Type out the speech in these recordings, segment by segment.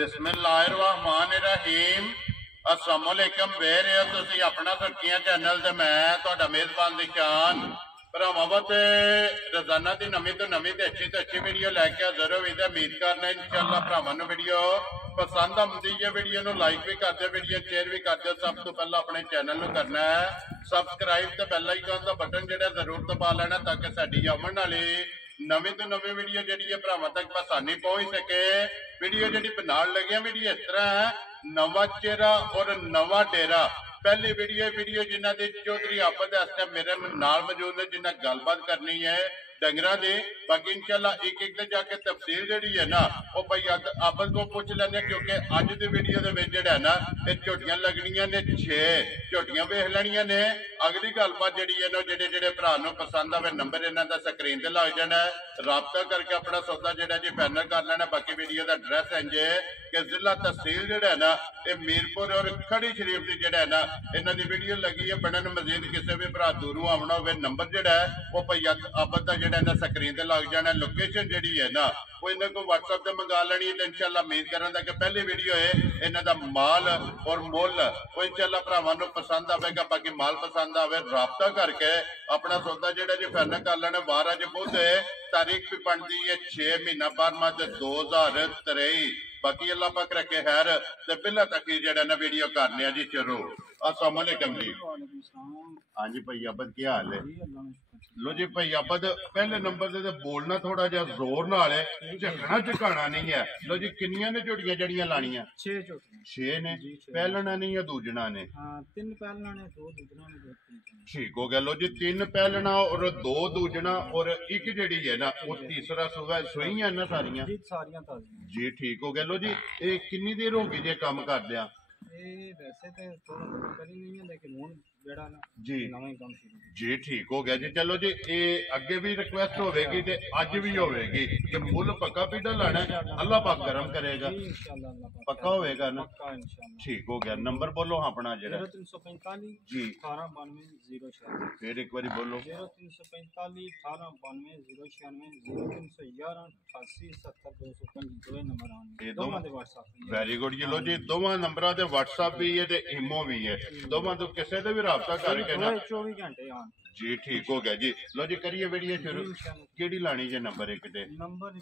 बिस्मिल्लाहिर्रहमानिर्रहीम अस्सलाम वालेकुम। वे रहे हो तुसी अपना सुर्खियां चैनल ते मैं तुहाडा मेजबान निशान भरावां ते रोजाना की नवी तो नवी ते अच्छी वीडियो लैके हाजिर होई ते उम्मीद करना इंशाअल्लाह भरावां नूं वीडियो पसंद आउंदी है। वीडियो नूं लाइक भी कर दिओ, वीडियो शेयर भी कर दिओ। सब तो पहला अपने चैनल नूं करना है सबसक्राइब ते बैल आइकन दा बटन जिहड़ा जरूर दबा लेना ताकि साडी आउण वाली नवी तो नवी वीडियो जी भरावां तक आसानी पहुंच सके। वीडियो जी बनाने लगे वीडियो इस तरह है, नवा चेहरा और नवा डेरा। पहली वीडियो जिन्हों के चौधरी आफत मेरे नाल मौजूद ने जिन्हें गलबात करनी है डंगरा दी। बाकी इंशाल्लाह एक एक जाके तफसील जी है ना वो भाई आफत को पूछ लेने, क्योंकि अज की वीडियो है ना ये झोटियां लगनिया ने 6 झोटियां वेख लैनिया ने। अगली गलबात जी है ना जेडे भरा पसंद आवे नंबर इन्हों का स्क्रीन से लग जाना है, राबता करके अपना सौदा जो जी फाइनल कर लेना। बाकी वीडियो का एड्रैस इंज है कि जिला तहसील जो है ना ये मीरपुर और खड़ी शरीफ की जो है ना इन्हों की वीडियो लगी है बनन। मजीद किसी भी भरा दूरों आना हो नंबर जोड़ा है वो भाई आफत का जो स्क्रीन से लग जाना। लोकेशन जी है ना वो इन्हों को व्हाट्सएप से मंगा लेनी है। इंशाल्लाह उम्मीद करा कि पहली वीडियो है इन्हों का माल और मुल वो इंशाल्लाह भरावां नूं पसंद आएगा। बाकी माल पसंद आवे राबता करके अपना सौदा जो जी फाइनल कर लेना। 12 बुध है, तारीख भी बनती है 6 महीना 12वां 2023। बाकी अल्लाह पाक रखे खैर ते बिला तक जेड़ा ना वीडियो करने जी शुरू। अस्सलाम वालेकुम जी। हाँ जी भाई अबद क्या हाल है? लो जी भाई अबद पहले नंबर से बोलना थोड़ा जा जोर नाल है, झकना झकाना नहीं है। लो जी किन्नियां ने झोटियां जड़ियां लानियां? 6 ने। पहलना नहीं या दूजना ने? 3 पहलना ने 2 दूजना ने। ठीक हो गया। लो जी 3 पहलना और 2 दूजना और एक जड़ी है ना वो तीसरा सुई है ना सारियां जी। ठीक हो गया। लो जी ये किन्नी देर होगी जे काम कर दिया? वैसे तो थोड़ा करी नहीं है लेकिन हुन जेड़ा ना जी नवा ही काम शुरू जी। ठीक हो गया जी। चलो जी ये अगे भी रिक्वेस्ट होगी ते अज भी होगी कि मुल पक्का पीड़ा लाना अल्लाह पाक करम करेगा इंशाल्लाह। पक्का होएगा ना? ठीक हो गया। नंबर बोलो अपना जरा। 0345 जी 1892 फिर एक बार बोलो। 0345 1892 0311 88 70 205 दो नंबर आने दोवां दे व्हाट्सएप। वेरी गुड जी। लो जी दोवां नंबरां ते व्हाट्सएप भी है ते इमो भी है, दोवां तो किसी से भी राबता करके ना 24 घंटे आन जी। ठीक हो गया जी। लो जी करिए वीडियो शुरू। केड़ी लानी जे नंबर 1 ते? नंबर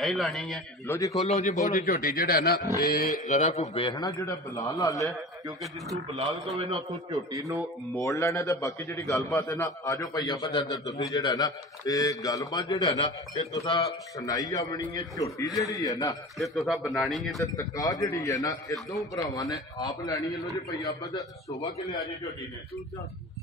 यही लानी है। लो जी खोलो जी। बहुत जी झोटी जेड़ा है ना ये जरा को वेखना जेड़ा बिलाल लाल है, क्योंकि जितों बिलाल कवे ना उतों झोटी नु मोड़ लेना ते बाकी जेड़ी गलबात है ना आजो भाई आप अंदर तुसीं जेड़ा है ना ये गलबात जेड़ा है ना ये तुसा सुनाई आवनी है। झोटी जेड़ी है ना ये तुसा बनानी है ते तका जेड़ी है ना ये दो भरावां ने आप लैनी है। लो जी भाई आप सुबह के लिया जी झोटी ने?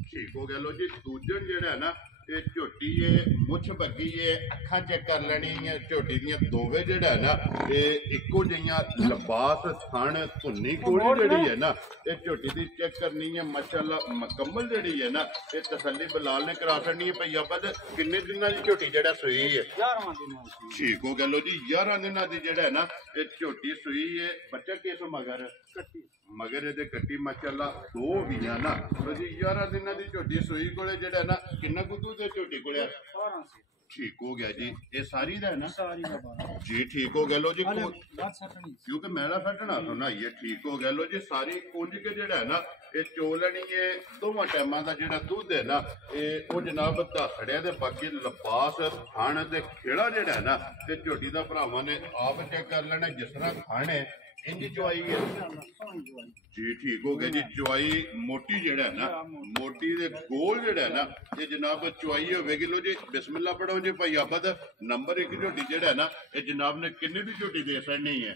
ठीक हो गया। लो जी दूजन जेड़ा है ना ये झोटी है मुछ बगी है, अखा चेक कर लेनी है। झोटी दियां दोवे जेड़ा है ना ये इको जिहियां लिबास थन धुन्नी कोड़ी जेड़ी है ना ये झोटी दी चेक करनी है। माशाअल्लाह मुकम्मल जेड़ी है ना ये तसल्ली बिलाल ने करा छड़नी है। भैया बद किन्ने दिनां दी झोटी जेड़ा सुई है? 11वां दिन। ठीक हो गया। लो जी 11 दिनां दी जेड़ा है ना ये झोटी सुई है। बच्चा किस मगर मगर ये कट्टी माशाअल्लाह 2 भी है ना। तो जी 11 दिनां दी झोटी सुई कोले जेड़ा है ना किन्ना कुछ दूध झोटी कोले? 12 से। ठीक हो गया जी। ये सारी दा है ना? सारी दा 12 जी। ठीक हो गया। लो जी क्योंकि मैला फटना तो ना ये ठीक हो गया। लो जी सारी कुंज के जेड़ा है ना ये चोलनी है। दोवां टाइमां दा जेड़ा दूध है ना ये ओ जनाब दसड़िया दे बाकी लिबास खाण ते खेड़ा जेड़ा है ना ते झोटी दा भरावां ने आप चेक कर लेना जिस तरह खाने इंज चुआई है जी। ठीक हो गया जी। चुआई मोटी जेड़ा है ना मोटी दे गोल जेड़ा है ना ये जनाब चुआई होगी। लो जी बिस्मिल्लाह पढ़ो जी भाई आबद। नंबर 1 झोटी जेड़ा है ना ये जनाब ने किन्ने दी झोटी दे छड़नी है?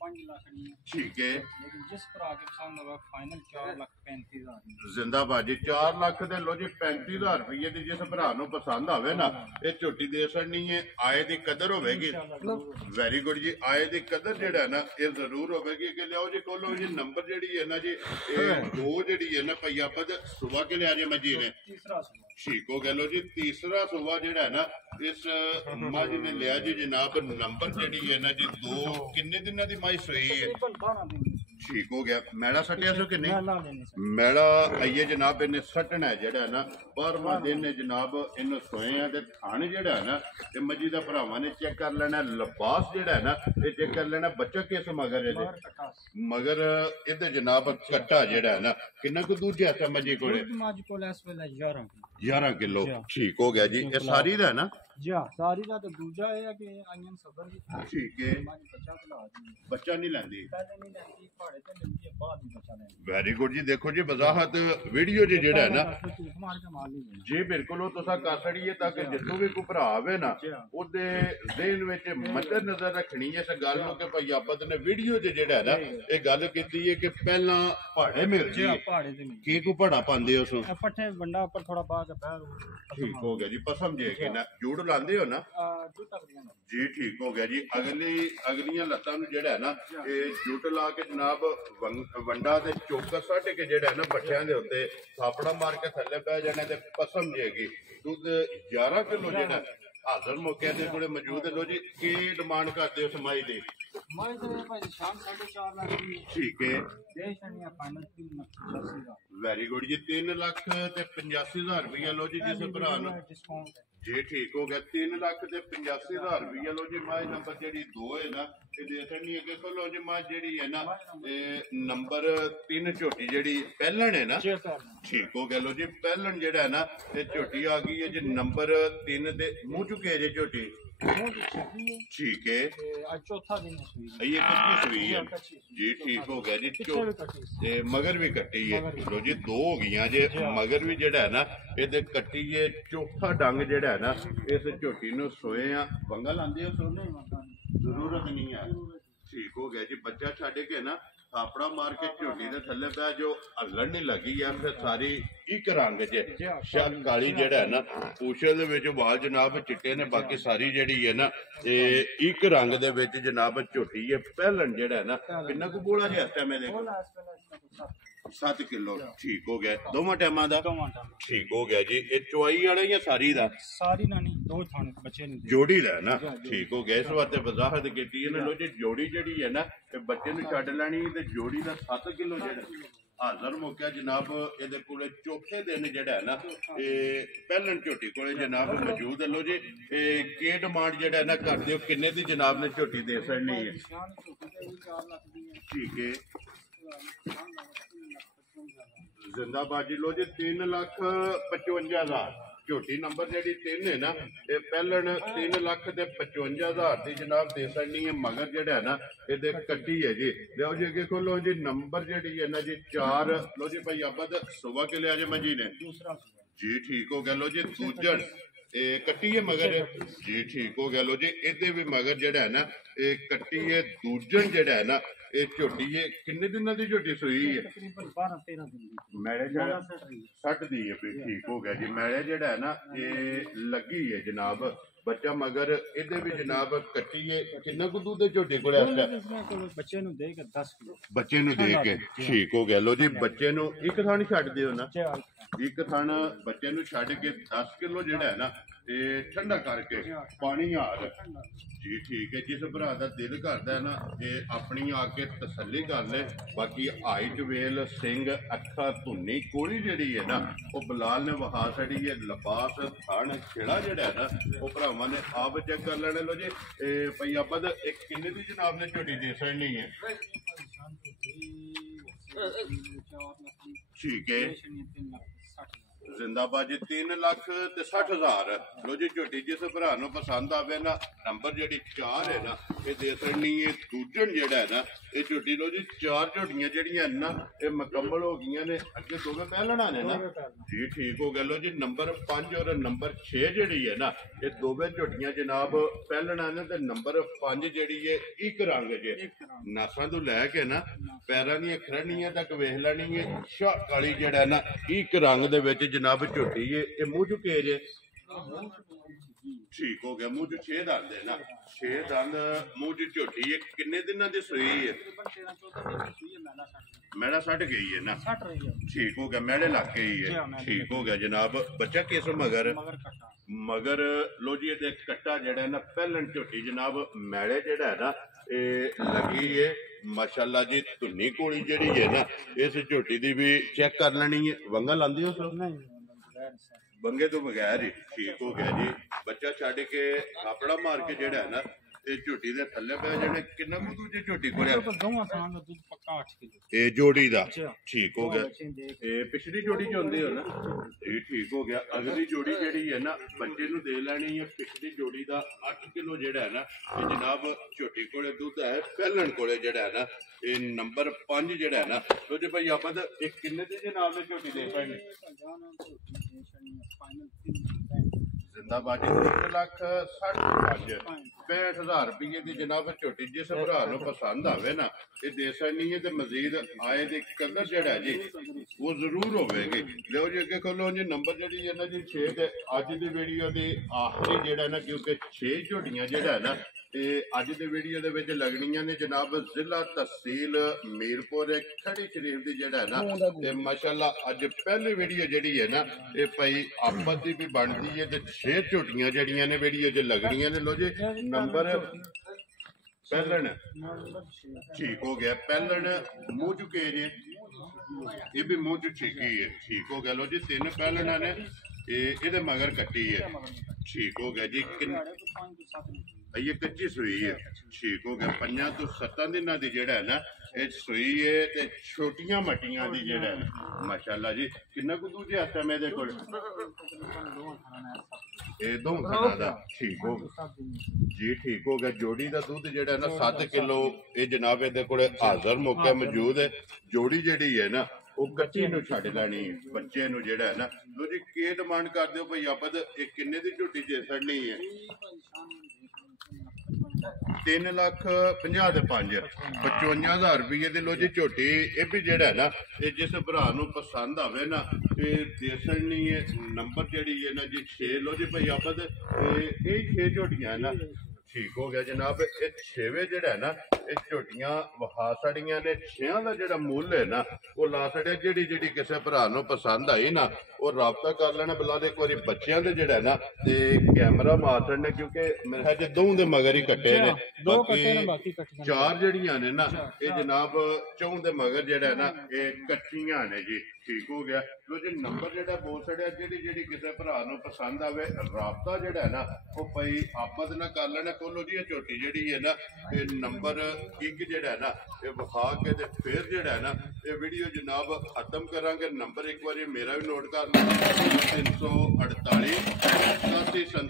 5 लाख ठीक है। लेकिन जिस पर आगे पसंद होगा फाइनल 4,35,000 जिंदाबाद जी। 4 लाख दे लो जी 35,000 रुपये की जिस भरा नु पसंद आवे ना ये झोटी दे छड़नी है। आए दी कदर होगी। वेरी गुड जी। आए दी कदर जेड़ा है ना ये जरूर होगी कि लियाओ जी खोलो जी। नंबर जेड़ी है ना जी ये 2 जेड़ी है ना भैया पद सुबह के लिया जी मजी ने? ठीक हो गया। लो जी तीसरा सुबह जेड़ा है ना इस मज ने लिया जी जनाब। नंबर जेड़ी है ना जी 2 किन्ने दिनों की माई सुई है? ठीक हो गया मैला सटिया सो कि नहीं मैला लेने से मैला आइए जनाब इन्हें सटना है जेड़ा है ना 12वां दिन है जनाब इन्हें सोए हैं ते थान जेड़ा है ना ते मजी दा भरावां ने चेक कर लेना लिबास जेड़ा है ना ये चेक कर लेना बच्चा किस मगर है मगर इधर जनाब कट्टा जेड़ा है ना किन्ना को दूध है मजी कोले मज को इस वेले 11 किलो ठीक हो गया जी ये सारी दा है ना जी हाँ सारी का तो दूजा है कि आयन सबर की ठीक है बच्चा नहीं लेंदी पहले नहीं लेंदी पहाड़े ते लेंदी बाद में बच्चा लेंदी वेरी गुड जी देखो जी वजाहत वीडियो जी जेड़ा है ना मार के मार नहीं जी बिल्कुल वो तुसा कर छड़िए ताकि जिसों भी कोई भरा आवे ना ओदे ज़हन विच मद्दे नजर रखनी है इस गल नूं कि भाई आपत ने वीडियो च जेड़ा है ना ये गल कीती है कि पहला पहाड़े मिल जी पहाड़े ते मिल की को पहाड़ा पांदे हो सो पट्ठे बंडा ऊपर थोड़ा बाहर बैग ठीक हो गया जी पसम जे कि ना जूड़ लांदे हो ना जी ठीक हो गया जी अगलियां लत्तां नूं जेड़ा है ना ये जुट ला के जनाब वंडा ते चौकर सट के जेड़ा है ना पट्ठियां दे उत्ते थापड़ा मार के थल्ले पै जाने ते पसम जेगी दुध 11 किलो जेड़ा हाजर मौके दे कोले मौजूद है लो जी की डिमांड करदे हो समाई दी मैं तो भाई शाम 4.5 लाख की ठीक है देश है फाइनल 3 लाख वेरी गुड जी 3 लाख ते 85,000 रुपया लो जी जिस भरा नूं डिस्काउंट जी ठीक हो गया 3 लाख ते 85,000 रुपया लो जी मां नंबर जेडी 2 है ना ये दे सकनी है कि लो जी मां जेडी है ना नंबर 3 झोटी जेडी पहलन है ना ठीक हो गया लो जी पहलन जेड़ा है ना ये झोटी आ गई है जी नंबर 3 दे मुंह चुके है जी झोटी ठीक है आज चौथा दिन ये कच्ची सुई है जी ठीक हो गया जी मगर भी कट्टी है लो जी 2 हो गई जे मगर भी जेड़ा है ना ये कट्टी है चौथा डंग जेड़ा है ना इस झोटी नूं सोए आ बंगा लांदे हो सोने जरूरत नहीं है ठीक हो गया जी बच्चा छड़ के ना थापड़ा मार के झोटी दे थल्ले पै जो हल्लण नहीं लगी है फिर सारी एक रंग च शायद काली जेड़ा है ना पूछे दे विच वाल जनाब चिट्टे ने बाकी सारी जेड़ी है ना एक रंग दे विच जनाब झोटी है पहलन जेड़ा है ना किन्ना को बोला जी इस टाइम देखो 7 किलो ठीक हो गया दोवां टाइमां दा ठीक हो गया जी ये चुआई वाला या सारी दा सारी ना नहीं 2 थाने बच्चे ने जोड़ी दा ना ठीक हो गया इस वास्ते वजाहत कीती है लो जी जोड़ी जेड़ी है ना ते बच्चे नु छड्ड लैनी ते जोड़ी दा 7 किलो जेड़ा हाजर मौका जनाब ये कोले चौथे दिन जेड़ा है ना पहलन झोटी कोले जनाब मौजूद है लो जी के डिमांड जेड़ा है ना करदे हो किन्ने दी जनाब ने झोटी दे सकनी है ठीक है जिंदाबाद जी लो जी 3,55,000 झोटी नंबर जेडी 3 है ना ये पहलन 3,55,000 दी जनाब दे सकनी है मगर जेड़ा है ना ये कट्टी है जी लो जी अगे खोलो जी नंबर जेडी है ना जी 4 लो जी भाई अबद सुबह के लिया जे मंजी ने जी ठीक हो गया लो जी दूजन कट्टी है मगर जी ठीक हो गया लो जी इहदे भी मगर जेड़ा है ना कट्टी है दूजन जेड़ा है ना ये झोटी है किन्ने दिनों की झोटी सुई है तकरीबन 12-13 दिन मैले जेड़ा सट दी है फिर ठीक हो गया जी मैले जेड़ा है ना ये लगी है जनाब बच्चा मगर इहदे भी जनाब कट्टी है किन्ना को दूध है झोटी कोले बच्चे नु दे के 10 किलो बच्चे नु दे के ठीक हो गया लो जी बच्चे नु एक थान छड्ड दियो ना एक थान बच्चे नु छड्ड के 10 किलो जेड़ा है ना ठंडा करके पानी हाल जी ठीक है जिस भरा का दिल करता है ना ये अपनी आके तसल्ली कर ले बाकी हाइट वेल सिंग अखा धुनी कोली जेड़ी है ना वो बिलाल ने वहा छड़ी है लिबास थान खेड़ा जेड़ा है ना वो भरावां ने आप चेक कर लेने लो जी भई अबद एक किन्ने दी जनाब ने झोटी दे सकनी है ठीक है जिंदाबाद जी 3,60,000 लो जी झोटी जिस भरा नूं पसंद आवे ना नंबर जेडी 4 है ना ये दे सकनी है दूजन जेड़ा है ना ये झोटी लो जी 4 झोटियां जेड़ियां ना ये मुकम्मल हो गई ने अगे दोवें पहलना ने ना जी ठीक हो गया लो जी नंबर 5 और नंबर 6 जेड़ी है ना ये दोवें झोटियां जनाब पहलना ने ते नंबर 5 जेड़ी है एक रंग जे नासां तो लैके ना पैरां दी खरनियां तक वेख लैनी है शाह काली जेड़ा है ना एक रंग दे विच जनाब झोटी है ये मुंह चुके जे ठीक हो गया। मुंह च 6 दंद है ना, 6 दंद मुंह च झोटी है। किन्ने दिनों की सूई है? मैड़ा 60 गई है ना, ठीक हो गया। मैड़े लग गई है, ठीक हो गया जनाब। बच्चा किस मगर मगर लो जी ये कट्टा जड़ा है ना पहलन झोटी जनाब मैड़े जड़ा है ना ये लगी है माशाल्लाह जी। धुनी घोड़ी जड़ी है ना इस झोटी की भी चेक कर लेनी है। वंगा लांदी हो बंगे तो बगैर ही, ठीक हो गया जी। बच्चा छड़ के थापड़ा मार के जेड़ा है ना ये झोटी दे थल्ले पे जेने किन्ना कुछ जी झोटी कोले ये जोड़ी दा, ठीक हो गया। ये पिछली जोड़ी च होंदी हो ना जी, ठीक हो गया। अगली जोड़ी जेड़ी है ना बच्चे नु दे लेनी है। पिछली जोड़ी दा 8 किलो जेड़ा है ना ये जनाब झोटी कोले दुध है पहलन कोले जेड़ा है ना ये नंबर 5 जेड़ा है ना। तो जी भाई आप एक किन्ने दी जनाब झोटी दे पाएंगे? जिंदाबाद 1,60,65,000 रुपये की जनाब झोटी जिस भरा पसंद आवे ना ये दे सकनी है। तो मजीद आए दे कलर जड़ा है जी वो जरूर होगी। लो जी अगे खोलो जी नंबर जी है ना जी 6 अज की वीडियो की आखिरी जेड़ा ना क्योंकि 6 झोटियां जेड़ा है ना ते अज दे वीडियो दे विच लगनियां ने जनाब जिला तहसील मीरपुर खड़ी शरीफ दी जेड़ा है ना ते माशाल्लाह अज पहली वीडियो जेड़ी है ना ये भाई आपस दी भी बनदी है ते 6 झोटियां जड़ियां ने वीडियो च लगनियां ने। लो जी नंबर पहलन ठीक हो गया। पहलन मुंह चुके जे ये भी मुंह च ठीकी है, ठीक हो गया। लो जी 3 पहलना ने ये मगर कट्टी है, ठीक हो गया जी। ये कच्ची सूई है, ठीक हो गया। 5 तो 7 दिन की जेड़ा है ना ये सूई है ते छोटियां मटियां दी जेड़ा है ना माशाल्लाह जी। किन्ना कु दूध है मेरे को ये 2 खाना दा, ठीक हो जी, ठीक हो गया। जोड़ी का दूध जेड़ा है ना 7 किलो ये जनाब ये हाजिर मौका मौजूद है। जोड़ी जेड़ी है ना वो कच्ची नूं छड्ड लैनी है बच्चे नूं जेड़ा है ना। लो जी की डिमांड कर दो भाई आप किन्ने दी झोटी दे छड्डनी है? 3,50,000 55,000 रुपये की लो जी झोटी ये भी जेड़ा है ना ये जिस भरा पसंद आवे ना ये दे सकनी है। नंबर जेड़ी है ना जी 6 लो जी भाई आप ये 6 झोटियां है ना, ठीक हो गया जनाब। ये 6वें जेड़ा है ना ये झोटियां वहा सड़ियां ने। 6 का जेड़ा मुल है ना वो ला सड़िया जेड़ी जेड़ी किसी भरा पसंद आई ना वो राबता कर लेना। बिलाल एक बार बच्चों के जेड़ा है ना ते कैमरा मार छड़ने क्योंकि मेरे ख्याल दों दे मगर ही कट्टे ने। बाकी 4 जड़ियां ने ना ये जनाब 4 दे मगर जेड़ा है ना ये कच्चियां ने जी, ठीक हो गया। लो जी नंबर जेड़ा बोल छड़िया जेड़ी जेड़ी किसी भरा पसंद आवे राबता जेड़ा है ना वो भाई आपस ना कर लेना। खोलो जी झोटी जेड़ी है ना ये नंबर 1 जेड़ा है ना ये विखा के ते फिर जेड़ा है ना ये वीडियो जनाब खत्म करांगे। नंबर एक बार मेरा भी नोट कर लो 348 87 47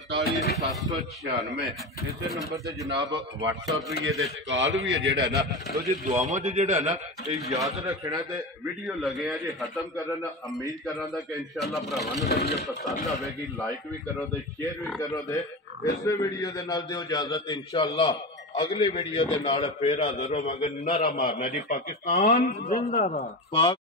796 इस नंबर से जनाब व्हाट्सएप भी है कॉल भी है जेड़ा है ना। तो जी दुआवां च जेड़ा है ना ये याद रखना ते वीडियो लगे हैं जी खत्म करन। उम्मीद करा कि इंशाअल्लाह भरावां नूं वीडियो पसंद आवेगी। लाइक भी करो ते शेयर भी करो ते इस वीडियो दे नाल दिओ इजाजत। इंशाअल्लाह अगली वीडियो के नाल फिर हाजिर होवांगे। नारा मारना जी पाकिस्तान जिंदाबाद।